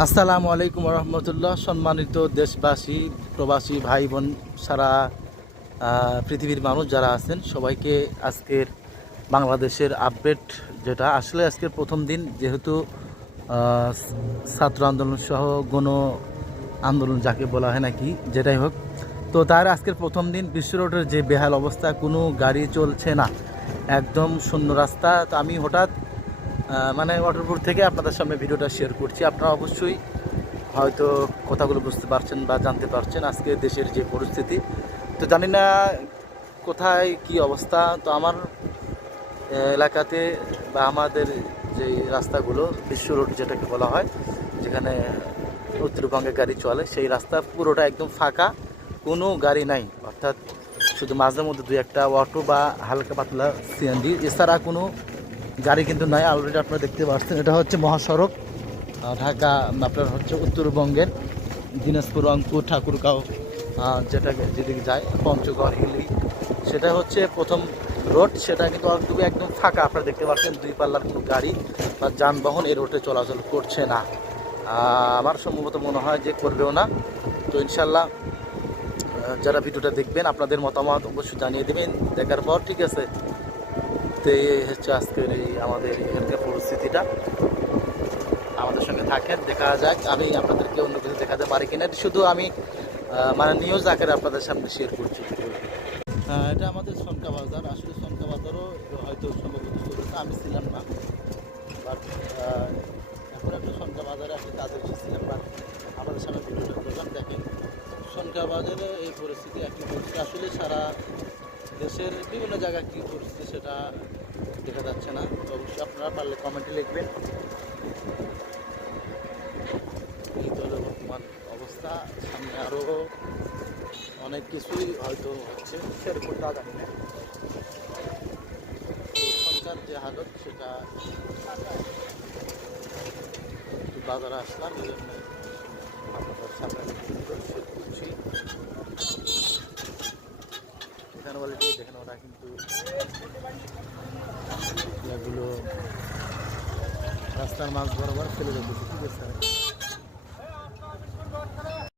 আসসালামু আলাইকুম রহমতুল্লাহ। সম্মানিত দেশবাসী, প্রবাসী ভাই বোন, সারা পৃথিবীর মানুষ যারা আছেন সবাইকে আজকের বাংলাদেশের আপডেট, যেটা আসলে আজকের প্রথম দিন, যেহেতু আহ, ছাত্র আন্দোলন সহ গণ আন্দোলন যাকে বলা হয় নাকি, যেটাই হোক, তো তার আজকের প্রথম দিন বিশ্ব রোডের যে বেহাল অবস্থা, কোনো গাড়ি চলছে না, একদম শূন্য রাস্তা। তো আমি হঠাৎ মানে ওয়াটারপুর থেকে আপনাদের সামনে ভিডিওটা শেয়ার করছি। আপনারা অবশ্যই হয়তো কথাগুলো বুঝতে পারছেন বা জানতে পারছেন আজকে দেশের যে পরিস্থিতি। তো জানি না কোথায় কি অবস্থা। তো আমার এলাকাতে বা আমাদের যে রাস্তাগুলো বিশ্ব রোড যেটাকে বলা হয়, যেখানে উত্তরবঙ্গে গাড়ি চলে, সেই রাস্তা পুরোটা একদম ফাঁকা, কোনো গাড়ি নাই। অর্থাৎ শুধু মাঝে মধ্যে দুই একটা অটো বা হালকা পাতলা সিএনজি, এছাড়া কোনো গাড়ি কিন্তু নাই। অলরেডি আপনারা দেখতে পাচ্ছেন, এটা হচ্ছে মহাসড়ক ঢাকা, আপনার হচ্ছে উত্তরবঙ্গের দিনাজপুর, রংপুর, ঠাকুরগাঁও, যেদিকে যায় পঞ্চগড়, হিলি, সেটা হচ্ছে প্রথম রোড। সেটা কিন্তু একদম ফাঁকা, আপনারা দেখতে পাচ্ছেন দুই পাল্লার কোনো গাড়ি বা যানবাহন এই রোডে চলাচল করছে না। আমার সম্ভবত মনে হয় যে করবেও না। তো ইনশাল্লাহ যারা ভিডিওটা দেখবেন আপনাদের মতামত অবশ্যই জানিয়ে দেবেন দেখার পর, ঠিক আছে? তো এই হচ্ছে আজকের এই আমাদের এখানকার পরিস্থিতিটা। আমাদের সঙ্গে থাকেন, দেখা যাক আমি আপনাদেরকে অন্য কিছু দেখাতে পারি কিনা। শুধু আমি মানে নিউজ আকারে আপনাদের সামনে শেয়ার করছি। এটা আমাদের সনকা বাজার। আসলে সনকা বাজারও হয়তো সম্ভবত চলছে, আমি ছিলাম না, বাট এখন একটা সনকা বাজারে আসলে কাজে এসেছিলাম, বাট আমাদের সামনে ভিডিওটা করলাম। দেখেন সনকা বাজারে এই পরিস্থিতি, একটি পরিস্থিতি আসলে সারা দেশের বিভিন্ন জায়গায় কী পরিস্থিতি সেটা দেখা যাচ্ছে না। তো অবশ্যই আপনারা পারলে কমেন্টে লিখবেন এই দলের বর্তমান অবস্থা। সামনে আরও অনেক কিছুই হয়তো হচ্ছে, শেয়ার করতে জানি না। সরকার যে হালত সেটা একটু বাজারে আসলাম, এই জন্য আপনাদের সামনে শেয়ার করছি। এখানে অলরেডি দেখেন ওরা কিন্তু এগুলো রাস্তার মাঝ বরাবর ফেলে রেখেছে, ঠিক আছে?